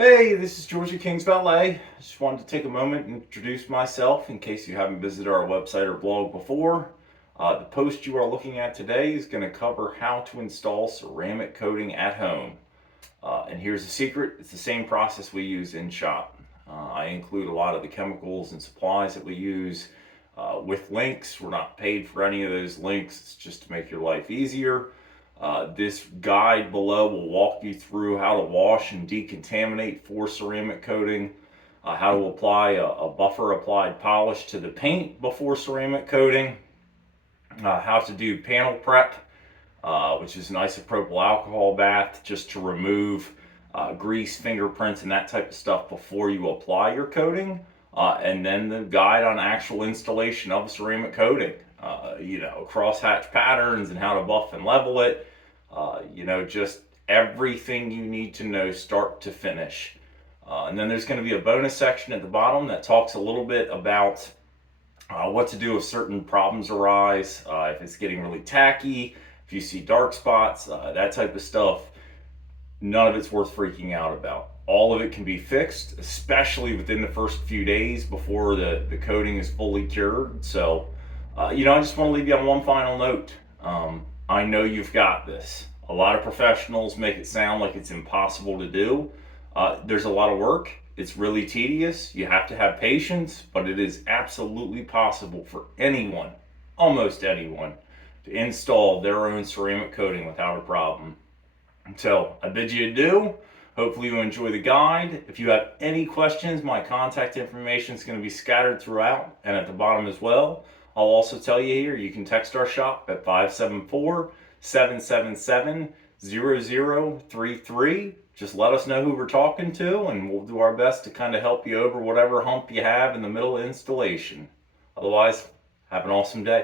Hey, this is Georgia King's Valet. I just wanted to take a moment and introduce myself in case you haven't visited our website or blog before. The post you are looking at today is going to cover how to install ceramic coating at home. And here's the secret, it's the same process we use in shop. I include a lot of the chemicals and supplies that we use with links. We're not paid for any of those links, it's just to make your life easier. This guide below will walk you through how to wash and decontaminate for ceramic coating, how to apply a buffer applied polish to the paint before ceramic coating, how to do panel prep, which is an isopropyl alcohol bath just to remove grease, fingerprints, and that type of stuff before you apply your coating. And then the guide on actual installation of ceramic coating, crosshatch patterns and how to buff and level it, just everything you need to know start to finish. And then there's going to be a bonus section at the bottom that talks a little bit about what to do if certain problems arise, if it's getting really tacky, if you see dark spots, that type of stuff. None of it's worth freaking out about. All of it can be fixed, especially within the first few days before the coating is fully cured. So, I just want to leave you on one final note. I know you've got this. A lot of professionals make it sound like it's impossible to do. There's a lot of work. It's really tedious. You have to have patience, but it is absolutely possible for anyone, almost anyone, to install their own ceramic coating without a problem. So I bid you adieu. Hopefully you enjoy the guide. If you have any questions, my contact information is going to be scattered throughout and at the bottom as well. I'll also tell you here, you can text our shop at 574-777-0033. Just let us know who we're talking to, and we'll do our best to kind of help you over whatever hump you have in the middle of installation. Otherwise, have an awesome day.